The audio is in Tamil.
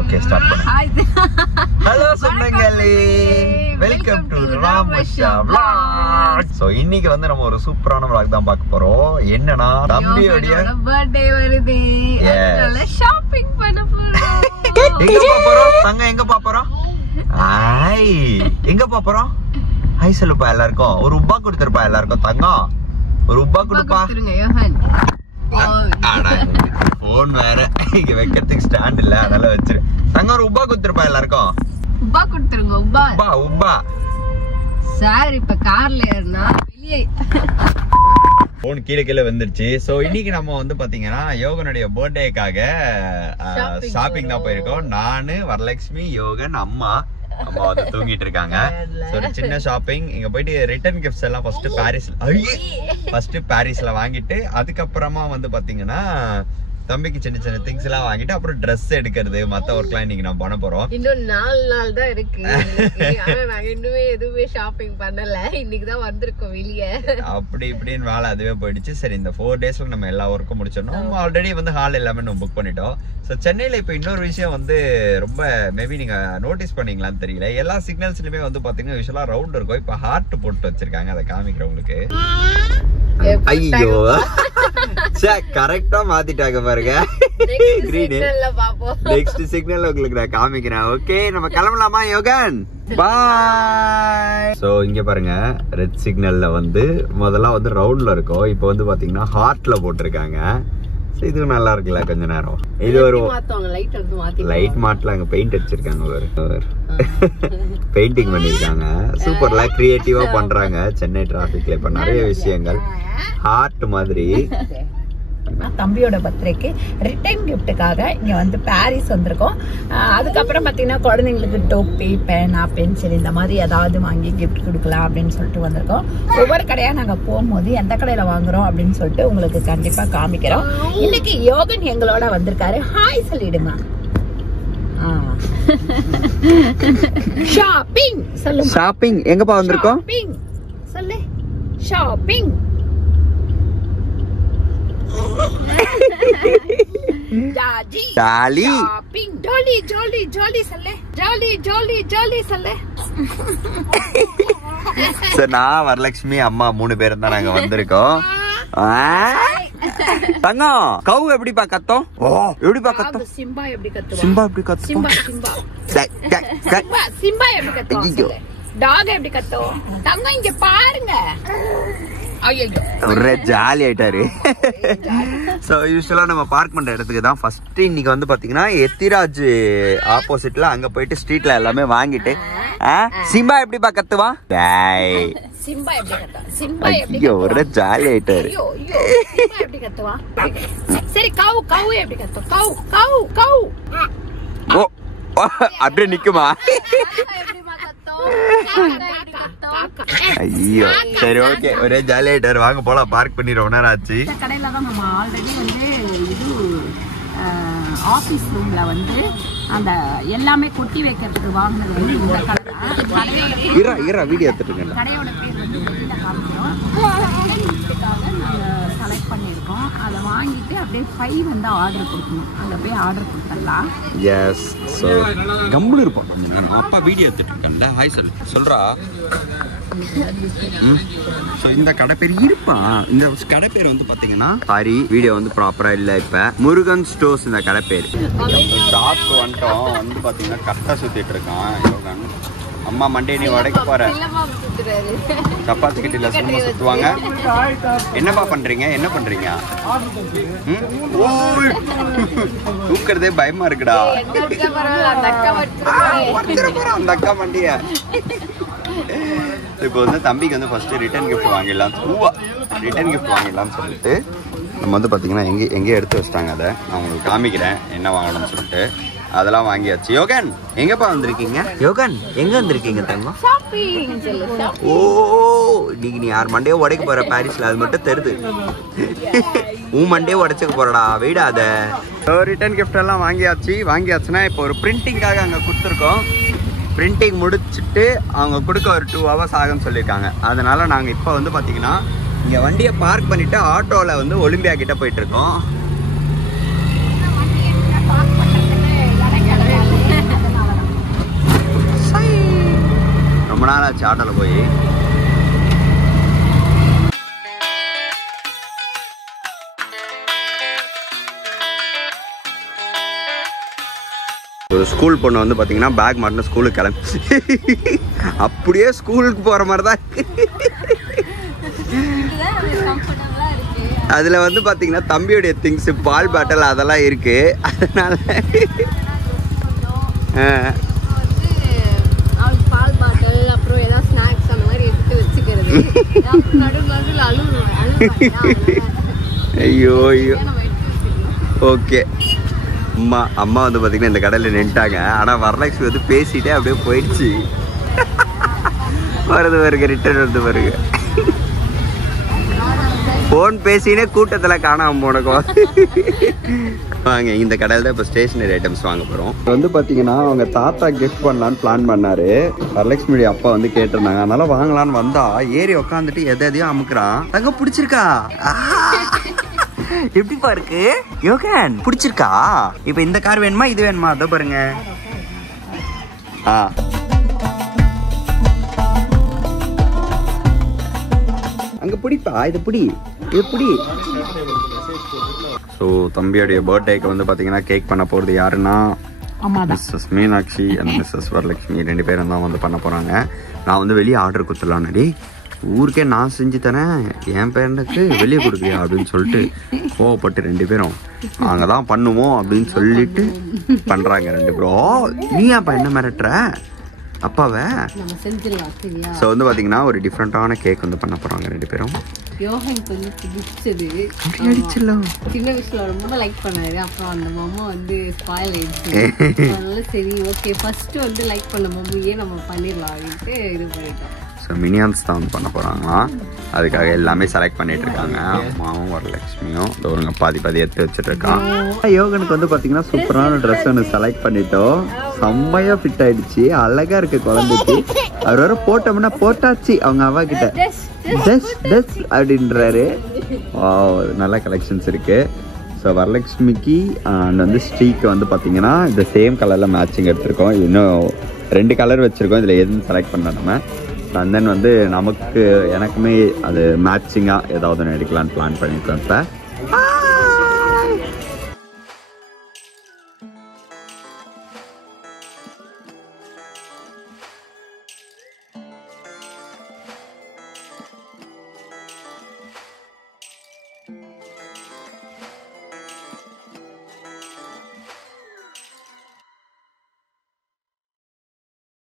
ஓகே ஸ்டார்ட் பண்ணு. ஹலோ சொந்தங்களே, வெல்கம் டு ராமஷா vlog. சோ இன்னைக்கு வந்து நம்ம ஒரு சூப்பரான vlog தான் பார்க்க போறோம். என்னன்னா தம்பியோட பர்த்டே வருது, அதனால ஷாப்பிங் பண்ண போறோம். எங்க போறோம் தங்க? எங்க போறோம்? ஹாய், எங்க போறோம்? ஹாய் சொல்லுப்பா எல்லாருக்கும். ஒரு உப்பா கொடுத்துருப்பா எல்லாருக்கும். தங்கம் ஒரு உப்பா கொடுப்பா. போன் வேற இங்க வைக்கிறதுக்கு ஸ்டாண்ட் இல்ல, அதனால வச்சிரு. தங்க ஒரு உப்பா கொடுத்துருப்பா எல்லாருக்கும். உப்பா கொடுத்துருங்க. உப்பா உப்பா உப்பா சார். இப்ப கார்ல ஏறினா வெளியே போன் கீழே கீழே வந்துருச்சு. சோ இன்னைக்கு நம்ம வந்து பாத்தீங்கன்னா யோகனுடைய பர்த்டேக்காக ஷாப்பிங் தான் போயிருக்கோம். நானு, வரலட்சுமி, யோகன், அம்மா வந்து தூங்கிட்டு இருக்காங்க. ஒரு சின்ன ஷாப்பிங். இங்க போயிட்டு ரிட்டர்ன் கிஃப்ட்ஸ் எல்லாம் ஃபர்ஸ்ட் பாரிஸ்ல வாங்கிட்டு, அதுக்கப்புறமா வந்து பாத்தீங்கன்னா தம்பிக்கு சின்ன சின்ன திங்ஸ் எல்லாம் வாங்கிட்டு அப்புறம் ட்ரெஸ் எடுக்கிறது, மத்த ஒர்க்லாம் இன்னைக்கு நம்ம பண்ண போறோம். இன்னும் 4 நாள் தான் இருக்கு. ஆனா நாங்க இன்னுமே எதுவுமே ஷாப்பிங் பண்ணல. இன்னைக்கு தான் வந்திருக்கோம் வெளியே. அப்படி இப்படின்னு வேலை அதுவே போயிடுச்சு. சரி, இந்த 4 டேஸ்ல நம்ம எல்லா ஒர்க்கும் முடிச்சிடணும். ஆல்ரெடி வந்து ஹால் எல்லாமே நம்ம புக் பண்ணிட்டோம். ஸோ சென்னையில இப்போ இன்னொரு விஷயம் வந்து ரொம்ப மேபி நீங்க நோட்டீஸ் பண்ணீங்களான்னு தெரியல, எல்லா சிக்னல்ஸ்லயுமே வந்து பாத்தீங்கன்னா யூஸ்வலா ரவுண்ட் இருக்கும். இப்போ ஹார்ட் போட்டு வச்சிருக்காங்க. அதை காமிக்கிறவங்களுக்கு. ஐயோ கரெக்டா மாத்திட்டாங்க பாருங்க. நெக்ஸ்ட் சிக்னல்ல உங்களுக்கு நான் காமிக்கிறேன். ஓகே, நம்ம கிளம்பலாமா யோகன்? பாய். சோ இங்க பாருங்க, ரெட் சிக்னல்ல வந்து முதல்ல வந்து ரவுண்ட்ல இருக்கும். இப்போ வந்து பாத்தீங்கன்னா ஹார்ட்ல போட்டிருக்காங்க. இது நல்லா இருக்குல்ல கொஞ்ச நேரம். இது ஒரு லைட் மாட்டல, அங்க பெயிண்ட் அடிச்சிருக்காங்க. ஒரு பெயிண்டிங் பண்ணிருக்காங்க. சூப்பர்ல கிரியேட்டிவா பண்றாங்க. சென்னை டிராபிக்ல இப்ப நிறைய விஷயங்கள் ஹார்ட் மாதிரி. தம்பியோட பர்த்டேக்கு ரிட்டர்ன் கிஃப்ட்டுக்காக இங்க வந்து பாரிஸ் வந்திருக்கோம். அதுக்கப்புறம் பாத்தீங்கன்னா குழந்தைங்களுக்கு டோப்பி, பேனா, பென்சில் இந்த மாதிரி ஏதாவது வாங்கி கிஃப்ட் கொடுக்கலாம் அப்படின்னு சொல்லிட்டு வந்திருக்கோம். ஒவ்வொரு கடையா நாங்க போகும்போது எந்த கடையில வாங்குறோம் அப்படின்னு சொல்லிட்டு உங்களுக்கு கண்டிப்பா காமிக்கிறோம். இன்னைக்கு யோகன் எங்களோட வந்திருக்காரு. ஹாய் சொல்லிடுமா. ஷாப்பிங் சொல்லு. ஷாப்பிங் எங்கப்பா வந்திருக்கோம்? சொல்லு. ஷாப்பிங். டாலி ஜாலி ஜாலி ஜாலி சொல்லு. ஜாலி ஜாலி ஜாலி சொல்லு. சார், நான் வரலட்சுமி, அம்மா 3 பேரும் தான் நாங்க வந்திருக்கோம். தங்கம் கவு எப்படிப்பா கத்தோம்? எப்படிப்பா கத்தோம்? சிம்பா எப்படி கத்துவா? சிம்பா எப்படி கத்தும்? சிம்பா சிம்பா சிம்பா எப்படி கத்துவா? டாக் எப்படி கத்தும்? தங்கம் இங்க பாருங்க. ஒரே ஜாலி ஆயிட்டாரு. சோ யூசுவலா நம்ம பார்க் பண்ற இடத்துக்கு தான் ஃபர்ஸ்ட் இன்னைக்கு வந்து பாத்தீங்கன்னா எத்திராஜ் ஆப்போசிட்ல அங்க போயிட்டு ஸ்ட்ரீட்ல எல்லாமே வாங்கிட்டு சிம்பா எப்படிப்பா கத்துவான்? சிம்பா எப்படி கத்துவா? சிம்பா எப்படி ஒரே ஜாலி ஆயிட்டாரு. சிம்பா எப்படி கத்துவா? சரி, கவு கவு எப்படி கத்துவா? கவு கவு கவு. ஓ அப்படியே நிக்குமா? ஐயோ சரி, ஓகே, ஒரே ஜாலி ஆயிட்டாரு. வாங்க போலாம், பார்க் பண்ணி ரொம்ப நேரம் ஆச்சு. கடையில தான் நம்ம ஆல்ரெடி வந்து இது ஆபீஸ் ரூம்ல வந்து அந்த எல்லாமே கொட்டி வைக்கிறதுக்கு வாங்கினது வந்து இந்த கடை. வீடியோ எடுத்துட்டு இருக்கேன். கடையோட பேர் வந்து வெளியில காமிக்கிறோம். நாங்கள் செலக்ட் பண்ணியிருக்கோம். அதை வாங்கிட்டு அப்படியே 5 வந்து ஆர்டர் கொடுக்கணும். அங்கே போய் ஆர்டர் கொடுத்துடலாம். எஸ். ஸோ கம்முன்னு இருப்போம். அப்பா வீடியோ எடுத்துட்டு இருக்கேன்ல. ஹாய் சொல்றா. ஸோ இந்த கடை பேர் இருப்பா. இந்த கடை பேர் வந்து பாத்தீங்கன்னா சாரி, வீடியோ வந்து ப்ராப்பரா இல்ல. இப்ப முருகன் ஸ்டோர்ஸ் இந்த கடை பேர். ஷாப்க்கு வந்துட்டோம். வந்து பாத்தீங்கன்னா கரெக்டா சுத்திட்டு இருக்கான். அம்மா மண்டே நீ உடைக்க போற. சப்பாத்தி கிட்ட சும்மா சுத்துவாங்க. என்னப்பா பண்றீங்க? என்ன பண்றீங்க? தூக்குறதே பயமா இருக்குடா. அந்த அக்கா மண்டிய. இப்போ வந்து தம்பிக்கு வந்து ஃபர்ஸ்ட் ரிட்டர்ன் கிஃப்ட் வாங்கிடலாம். ரிட்டர்ன் கிஃப்ட் வாங்கிடலாம்னு சொல்லிட்டு நம்ம வந்து பாத்தீங்கன்னா எங்கேயே எடுத்து வச்சிட்டாங்க. அதை நான் உங்களுக்கு காமிக்கிறேன் என்ன வாங்கணும்னு சொல்லிட்டு. அதெல்லாம் வாங்கியாச்சு. யோகன் எங்கப்பா வந்திருக்கீங்க? யோகன் எங்க வந்திருக்கீங்க தங்கம்? ஓ, நீ யார் மண்டையோ உடைக்க போற பாரிஸ்ல, அது மட்டும் தெரியுது. உன் மண்டையோ உடைச்சுக்க போறடா, வெயிடாத. ரிட்டர்ன் கிஃப்ட் எல்லாம் வாங்கியாச்சுன்னா இப்போ ஒரு பிரிண்டிங்காக அங்க கொடுத்துருக்கோம். பிரிண்டிங் முடிச்சுட்டு அவங்க கொடுக்க ஒரு 2 hours ஆகும்னு சொல்லியிருக்காங்க. அதனால நாங்கள் இப்போ வந்து பார்த்தீங்கன்னா இங்கே வண்டியை பார்க் பண்ணிவிட்டு ஆட்டோவில் வந்து ஒலிம்பியா கிட்ட போயிட்டுருக்கோம். ஆச்சு ஆட்டோல போய். ஒரு ஸ்கூல் பொண்ணு வந்து பார்த்தீங்கன்னா பேக் மாட்டின ஸ்கூலுக்கு கிளம்பி அப்படியே ஸ்கூலுக்கு போகிற மாதிரி தான் இருக்கு. அதில் வந்து பார்த்தீங்கன்னா தம்பியோடைய திங்ஸு பால் பாட்டில் அதெல்லாம் இருக்கு. அதனால பால் பாட்டில் அப்புறம் ஏதாவது ஸ்நாக்ஸ் அந்த மாதிரி எடுத்து வச்சுக்கிறது. ஐயோ ஐயோ. ஓகே, அம்மா வந்து பார்த்தீங்கன்னா இந்த கடையில் நின்ட்டாங்க. ஆனால் வரலட்சுமி வந்து பேசிட்டே அப்படியே போயிடுச்சு. வருது வருங்க, ரிட்டர்ன் வந்து வருங்க. ஃபோன் பேசினே கூட்டத்தில் காணாமல் போனக்கும். வாங்க, இந்த கடையில் தான் இப்போ ஸ்டேஷனரி ஐட்டம்ஸ் வாங்க போகிறோம். வந்து பார்த்தீங்கன்னா அவங்க தாத்தா கிஃப்ட் பண்ணலான்னு பிளான் பண்ணாரு. வரலட்சுமி அப்பா வந்து கேட்டிருந்தாங்க, அதனால வாங்கலான்னு வந்தா ஏறி உக்காந்துட்டு எதையும் அமுக்குறான். தங்க பிடிச்சிருக்கா? எப்படிப்பா இருக்கு யோகன்? பிடிச்சிருக்கா? இப்போ இந்த கார் வேணுமா இது வேணுமா? அதோ பாருங்க. அங்க பிடிப்பா, இது பிடி, இது பிடி. ஸோ தம்பியோடைய பர்த்டேக்கு வந்து பார்த்தீங்கன்னா கேக் பண்ண போகிறது யாருன்னா Mrs Meenakshi and Mrs Varalakshmi 2 பேரும் தான் வந்து பண்ண போகிறாங்க. நான் வந்து வெளியே ஆர்டர் கொடுத்துடலான்னு, ஊருக்கே நான் செஞ்சு தரேன், என் பேரனுக்கு வெளியே கொடுக்குறியா அப்படின்னு சொல்லிட்டு கோவப்பட்டு 2 பேரும் நாங்க தான் பண்ணுவோம் அப்படின்னு சொல்லிட்டு பண்றாங்க 2 பேரும். நீ அப்ப என்ன மிரட்டுற அப்பாவை? ஸோ வந்து பார்த்தீங்கன்னா ஒரு டிஃப்ரெண்ட்டான கேக் வந்து பண்ண போகிறாங்க 2 பேரும். யோகனுக்கு வந்து பிடிச்சது சின்ன வயசுல ரொம்ப லைக் பண்ணாரு. அப்புறம் அந்த மாமா வந்து ஸ்பாயில் ஆயிடுச்சு. அதனால சரி ஓகே ஃபர்ஸ்ட் வந்து லைக் பண்ண மம்மியே நம்ம பண்ணிடலாம் அப்படின்ட்டு இது பண்ணிட்டோம். ஸோ மினியான்ஸ் தான் வந்து பண்ண போகிறாங்களாம். அதுக்காக எல்லாமே செலக்ட் பண்ணிட்டு இருக்காங்க. அம்மாவும் வரலட்சுமியும் ஒருங்க பாதி எடுத்து வச்சுட்டு இருக்கான். யோகனுக்கு வந்து பார்த்தீங்கன்னா சூப்பரான ட்ரெஸ் ஒன்று செலக்ட் பண்ணிட்டோம். செம்மையா ஃபிட் ஆயிடுச்சு, அழகா இருக்கு குழந்தைக்கு. அவர் வர போட்டோம்னா போட்டாச்சு அவங்க அவா கிட்ட அப்படின்றாரு. நல்ல கலெக்ஷன்ஸ் இருக்கு. ஸோ வரலட்சுமிக்கு அண்ட் வந்து ஸ்ரீக்கு வந்து பார்த்தீங்கன்னா இந்த சேம் கலரில் மேட்சிங் எடுத்திருக்கோம். இன்னும் 2 கலர் வச்சுருக்கோம், இதில் எதுவும் செலக்ட் பண்ண நம்ம. அண்ட் தென் வந்து எனக்குமே அது மேட்சிங்காக ஏதாவது ஒன்று எடுக்கலான்னு பிளான் பண்ணியிருக்கோம். இப்போ